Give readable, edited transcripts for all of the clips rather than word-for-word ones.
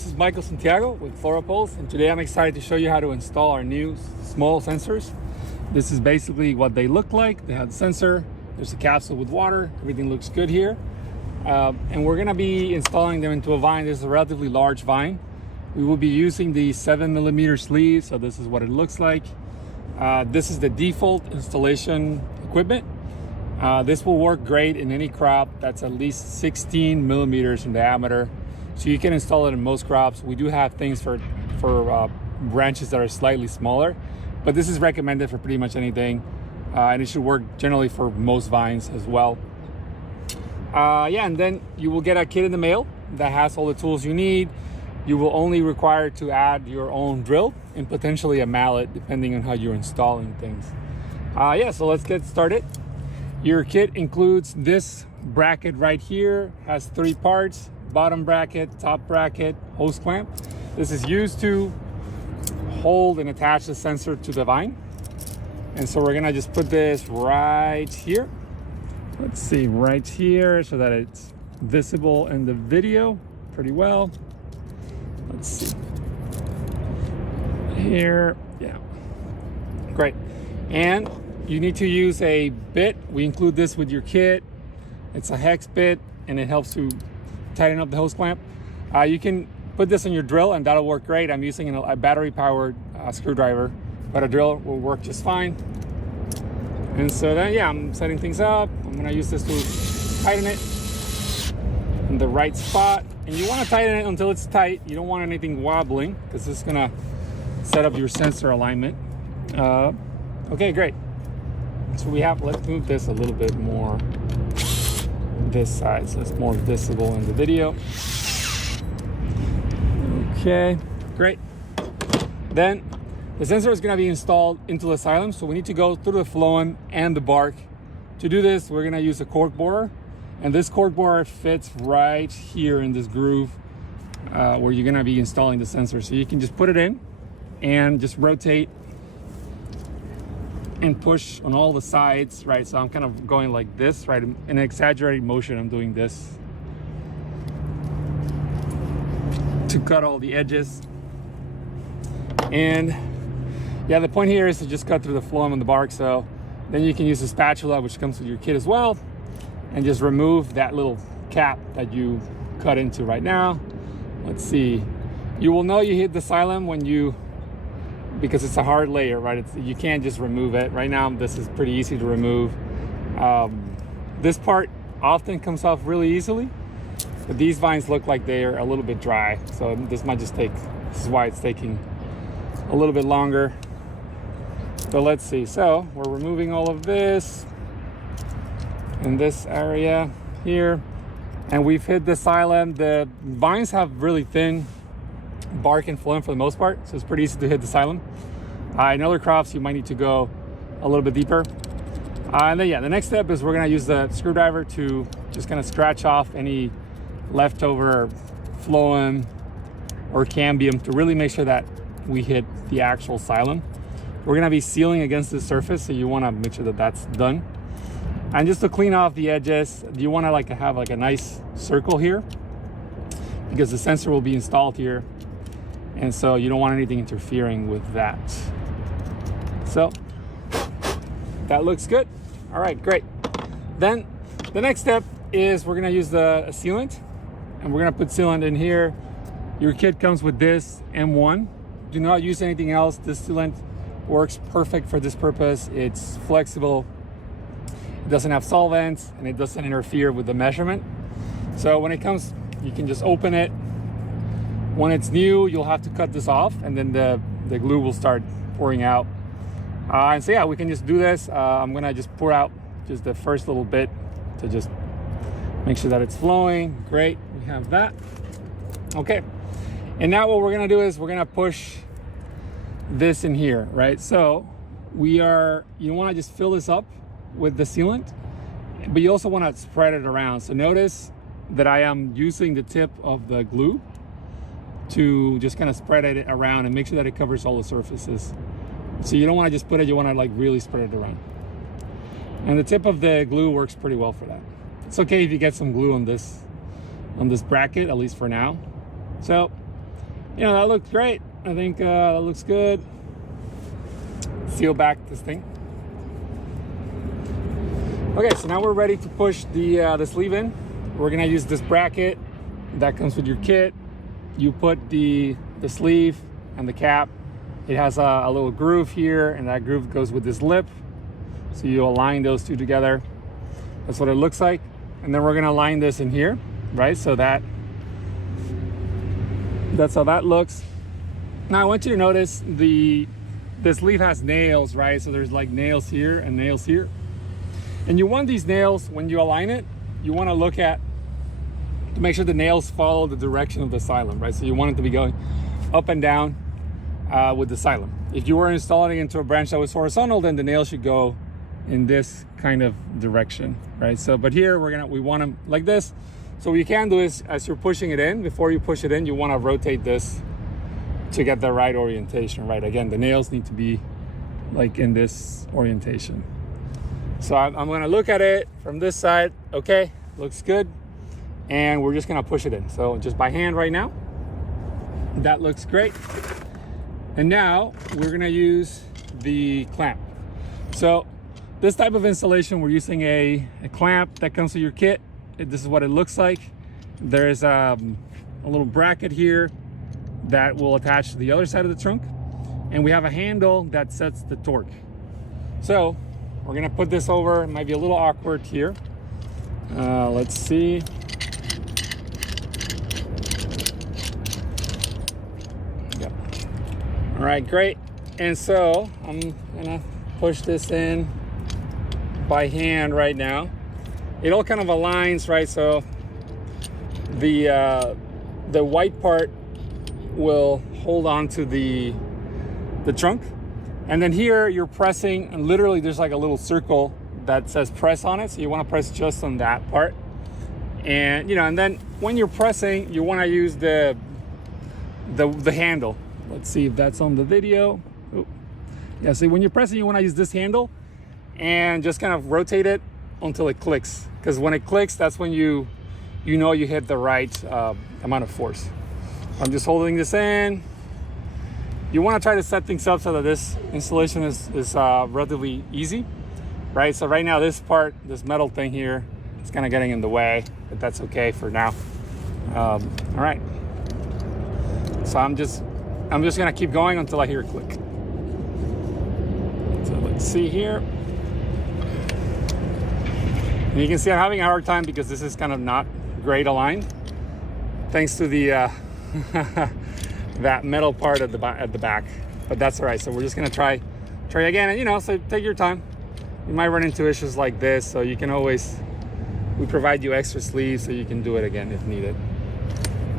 this is Michael Santiago with FloraPulse, and today I'm excited to show you how to install our new small sensors. This is basically what they look like. They have the sensor, there's a capsule with water, everything looks good here. And we're gonna be installing them into a vine. This is a relatively large vine. We will be using the 7mm sleeve, so this is what it looks like. This is the default installation equipment. This will work great in any crop that's at least 16mm in diameter. So you can install it in most crops. We do have things for branches that are slightly smaller, but this is recommended for pretty much anything. And it should work generally for most vines as well. Yeah, and then you will get a kit in the mail that has all the tools you need. You will only require to add your own drill and potentially a mallet, depending on how you're installing things. Yeah, so let's get started. Your kit includes this bracket right here, has 3 parts: bottom bracket, top bracket, hose clamp. This is used to hold and attach the sensor to the vine. And so we're gonna just put this right here. Let's see, right here, so that it's visible in the video pretty well. Let's see. Here, yeah, great. And you need to use a bit. We include this with your kit. It's a hex bit, and it helps to tighten up the hose clamp. You can put this on your drill and that'll work great. I'm using a battery powered screwdriver, but a drill will work just fine. And so then, yeah, I'm setting things up. I'm gonna use this to tighten it in the right spot. And you wanna tighten it until it's tight. You don't want anything wobbling, because this is gonna set up your sensor alignment. Okay, great. So we have, let's move this a little bit more this side so it's more visible in the video. Okay, great. Then the sensor is going to be installed into the xylem, so we need to go through the phloem and the bark. To do this, we're going to use a cork borer, and this cork borer fits right here in this groove where you're going to be installing the sensor. So you can just put it in and just rotate and push on all the sides, right? So I'm kind of going like this, right? In an exaggerated motion, I'm doing this to cut all the edges. And yeah, the point here is to just cut through the phloem and the bark. So then you can use a spatula, which comes with your kit as well, and just remove that little cap that you cut into right now. Let's see. You will know you hit the xylem when because it's a hard layer, right? You can't just remove it. Right now, this is pretty easy to remove. This part often comes off really easily, but these vines look like they're a little bit dry. So this might just take, this is why it's taking a little bit longer. But let's see. So we're removing all of this in this area here. And we've hit the xylem. The vines have really thin bark and phloem for the most part, so it's pretty easy to hit the xylem. In other crops, you might need to go a little bit deeper. And then, yeah, the next step is we're gonna use the screwdriver to just kind of scratch off any leftover phloem or cambium to really make sure that we hit the actual xylem. We're gonna be sealing against the surface, so you wanna make sure that that's done. And just to clean off the edges, you wanna have a nice circle here, because the sensor will be installed here. And so you don't want anything interfering with that. So that looks good. All right, great. Then the next step is we're gonna use the sealant, and we're gonna put sealant in here. Your kit comes with this M1. Do not use anything else. This sealant works perfect for this purpose. It's flexible, it doesn't have solvents, and it doesn't interfere with the measurement. So when it comes, you can just open it. When it's new, you'll have to cut this off, and then the glue will start pouring out. And so yeah, we can just do this. I'm gonna just pour out just the first little bit to just make sure that it's flowing. Great, we have that. Okay, and now what we're gonna do is we're gonna push this in here, right? So you wanna just fill this up with the sealant, but you also wanna spread it around. So notice that I am using the tip of the glue to just kind of spread it around and make sure that it covers all the surfaces. So you don't want to just put it, you want to really spread it around. And the tip of the glue works pretty well for that. It's okay if you get some glue on this bracket, at least for now. So you know, that looks great. I think that looks good. Seal back this thing. Okay, so now we're ready to push the sleeve in. We're gonna use this bracket that comes with your kit. You put the sleeve and the cap. It has a little groove here, and that groove goes with this lip. So you align those two together. That's what it looks like. And then we're gonna align this in here, right? So that's how that looks. Now I want you to notice the sleeve has nails, right? So there's like nails here and nails here. And you want these nails, when you align it, you want to look at to make sure the nails follow the direction of the xylem, right? So you want it to be going up and down with the xylem. If you were installing it into a branch that was horizontal, then the nails should go in this kind of direction, right? So, but here we want them like this. So what you can do is, as you're pushing it in, before you push it in, you want to rotate this to get the right orientation, right? Again, the nails need to be like in this orientation. So I'm gonna look at it from this side. Okay, looks good. And we're just gonna push it in. So just by hand right now. That looks great. And now we're gonna use the clamp. So this type of installation, we're using a clamp that comes with your kit. This is what it looks like. There's a little bracket here that will attach to the other side of the trunk. And we have a handle that sets the torque. So we're gonna put this over. It might be a little awkward here. Let's see. Yep. All right, great. And so I'm gonna push this in by hand right now. It all kind of aligns, right? So the white part will hold on to the trunk. And then here you're pressing, and literally there's like a little circle that says press on it. So you want to press just on that part. And you know, and then when you're pressing, you want to use the handle. Let's see if that's on the video. Oh. Yeah, so when you're pressing, you want to use this handle and just kind of rotate it until it clicks. Because when it clicks, that's when you know you hit the right amount of force. I'm just holding this in. You want to try to set things up so that this installation is relatively easy, right? So right now this part, this metal thing here, it's kind of getting in the way, but that's okay for now. All right. So I'm just gonna keep going until I hear a click. So let's see here. And you can see I'm having a hard time because this is kind of not great aligned, thanks to the that metal part at the back, but that's all right. So we're just gonna try again, and you know, so take your time. You might run into issues like this, so you can always, we provide you extra sleeves so you can do it again if needed.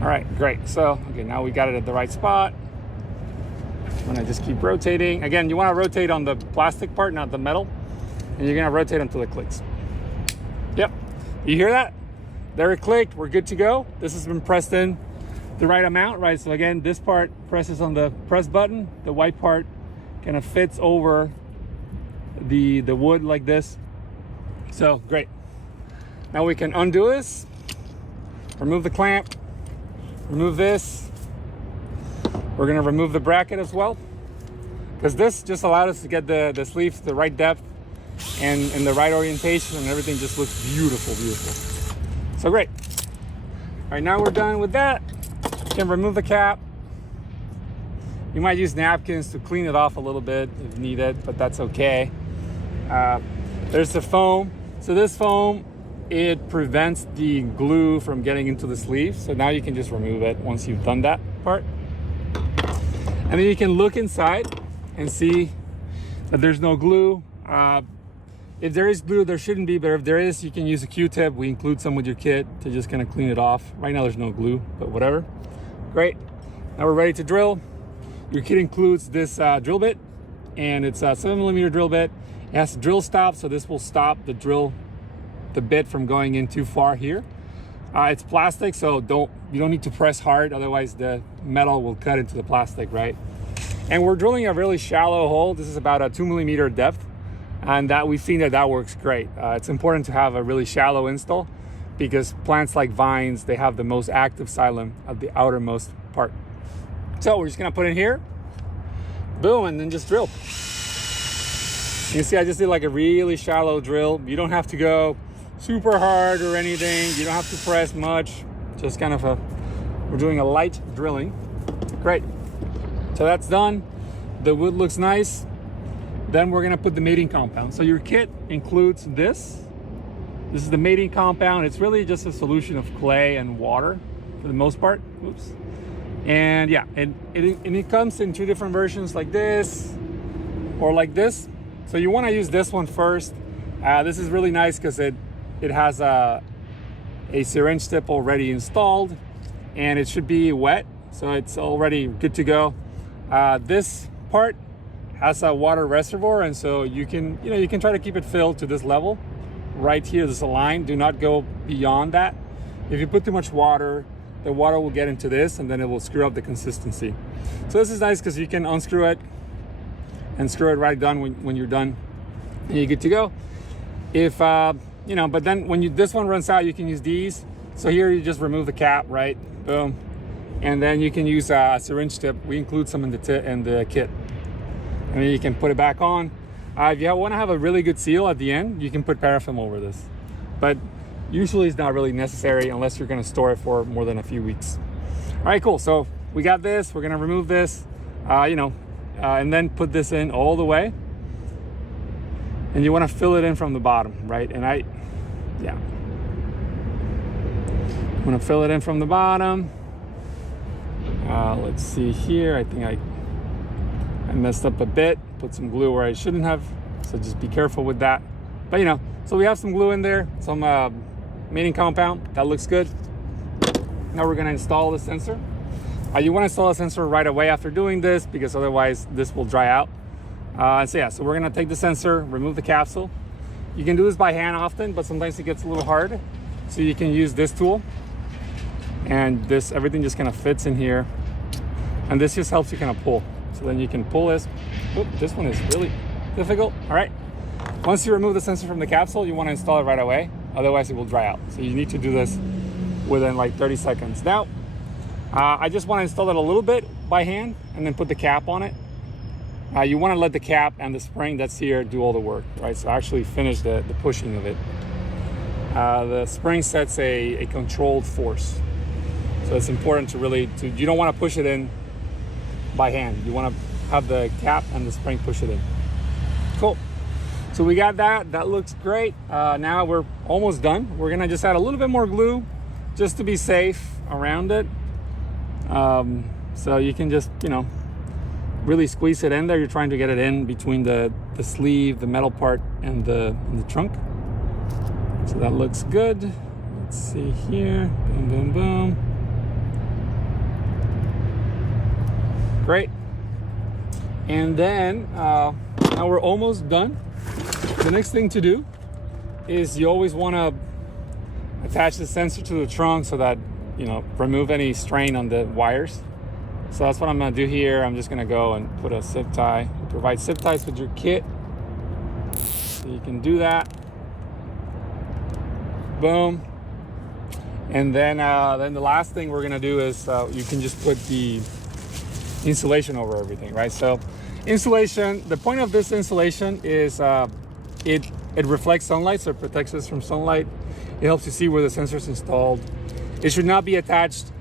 All right, great. So okay, now we got it at the right spot. I'm gonna just keep rotating. Again, you want to rotate on the plastic part, not the metal, and you're gonna rotate until it clicks. Yep, you hear that? There it clicked. We're good to go. This has been pressed in the right amount, right? So again, this part presses on the press button. The white part kind of fits over the wood like this. So great. Now we can undo this, remove the clamp, remove this. We're gonna remove the bracket as well, because this just allowed us to get the sleeves to the right depth and in the right orientation, and everything just looks beautiful, beautiful. So great. All right, now we're done with that. You can remove the cap. You might use napkins to clean it off a little bit if needed, but that's okay. There's the foam. So this foam, it prevents the glue from getting into the sleeve. So now you can just remove it once you've done that part. And then you can look inside and see that there's no glue. If there is glue, there shouldn't be, but if there is, you can use a Q-tip. We include some with your kit to just kind of clean it off. Right now there's no glue, but whatever. Great. Now we're ready to drill. Your kit includes this drill bit, and it's a 7mm drill bit. It has a drill stop, so this will stop the bit from going in too far here. It's plastic, so you don't need to press hard, otherwise the metal will cut into the plastic, right? And we're drilling a really shallow hole. This is about a 2mm depth, and that we've seen that works great. It's important to have a really shallow install because plants like vines, they have the most active xylem at the outermost part. So we're just gonna put it here, boom, and then just drill. You see, I just did like a really shallow drill. You don't have to go super hard or anything. You don't have to press much. Just kind of we're doing a light drilling. Great. So that's done. The wood looks nice. Then we're gonna put the mating compound. So your kit includes this. This is the mating compound. It's really just a solution of clay and water for the most part. Oops. And yeah, and it comes in two different versions, like this or like this. So you want to use this one first. This is really nice because it has a syringe tip already installed, and it should be wet, so it's already good to go. This part has a water reservoir, and so you can try to keep it filled to this level. Right here, there's a line. Do not go beyond that. If you put too much water, the water will get into this, and then it will screw up the consistency. So this is nice because you can unscrew it and screw it right down when you're done, and you're good to go. If but then when this one runs out, you can use these. So here you just remove the cap, right? Boom, and then you can use a syringe tip. We include some in the kit, and then you can put it back on. If you want to have a really good seal at the end, you can put paraffin over this, but usually it's not really necessary unless you're going to store it for more than a few weeks. All right, cool. So we got this. We're going to remove this, and then put this in all the way. And you want to fill it in from the bottom, right? And I'm going to fill it in from the bottom. Let's see here. I think I messed up a bit. Put some glue where I shouldn't have. So just be careful with that. But so we have some glue in there, some mating compound. That looks good. Now we're going to install the sensor. You want to install a sensor right away after doing this, because otherwise this will dry out. So we're gonna take the sensor, remove the capsule. You can do this by hand often, but sometimes it gets a little hard. So you can use this tool, and everything just kind of fits in here. And this just helps you kind of pull. So then you can pull this. Oop, this one is really difficult. All right. Once you remove the sensor from the capsule, you want to install it right away. Otherwise it will dry out. So you need to do this within like 30 seconds. Now, I just want to install it a little bit by hand and then put the cap on it. You want to let the cap and the spring that's here do all the work, right? So actually finish the pushing of it. The spring sets a controlled force. So it's important you don't want to push it in by hand. You want to have the cap and the spring push it in. Cool. So we got that. That looks great. Now we're almost done. We're going to just add a little bit more glue just to be safe around it. So you can just, really squeeze it in there. You're trying to get it in between the sleeve, the metal part, and the trunk. So that looks good. Let's see here. Boom, boom, boom. Great. And then now we're almost done. The next thing to do is you always want to attach the sensor to the trunk so that remove any strain on the wires. So that's what I'm going to do here. I'm just going to go and put a zip tie. Provide zip ties with your kit, so you can do that. Boom. And then the last thing we're going to do is you can just put the insulation over everything, right? So insulation, the point of this insulation is it reflects sunlight, so it protects us from sunlight. It helps you see where the sensor is installed. It should not be attached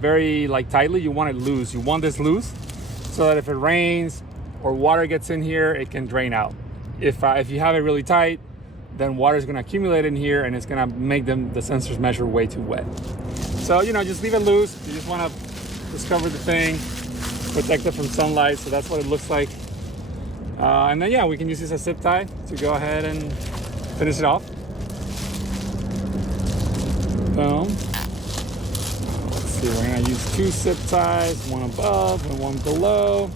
very tightly. You want it loose. You want this loose so that if it rains or water gets in here, it can drain out. If you have it really tight, then water is going to accumulate in here, and it's going to make the sensors measure way too wet. So just leave it loose. You just want to just cover the thing, protect it from sunlight. So that's what it looks like. And then we can use this as a zip tie to go ahead and finish it off. Boom. We're going to use 2 zip ties, one above and one below.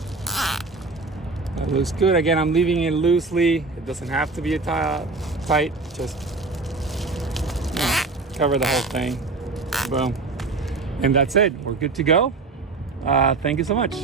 That looks good. Again, I'm leaving it loosely. It doesn't have to be tight. Just cover the whole thing. Boom. And that's it. We're good to go. Thank you so much.